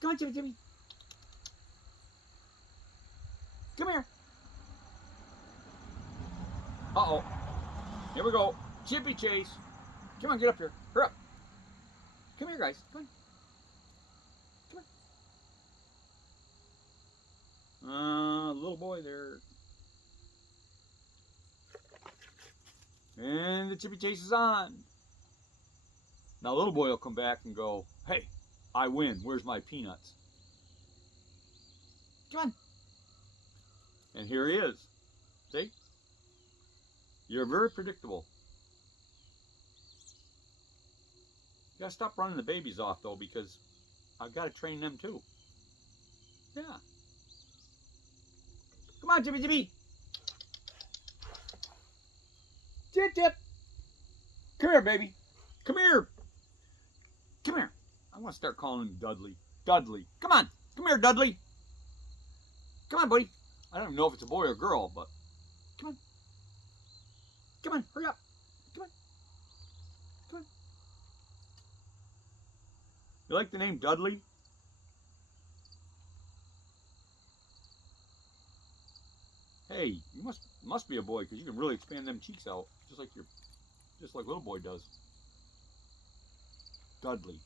Come on, Chippy, Chippy. Come here. Uh-oh. Here we go. Chippy chase. Come on, get up here. Hurry up. Come here, guys. Come on. Come on. Little boy there. And the chippy chase is on. Now, little boy will come back and go, hey, I win. Where's my peanuts? Come on. And here he is. See? You're very predictable. You gotta stop running the babies off, though, because I've got to train them, too. Yeah. Come on, Chippy, Chippy. Chip, Chip. Come here, baby. Come here. Come here. I want to start calling him Dudley. Dudley. Come on. Come here, Dudley. Come on, buddy. I don't know if it's a boy or girl, but come on. Come on. Hurry up. Come on. Come on. You like the name Dudley? Hey, you must be a boy because you can really expand them cheeks out, just like little boy does. Dudley.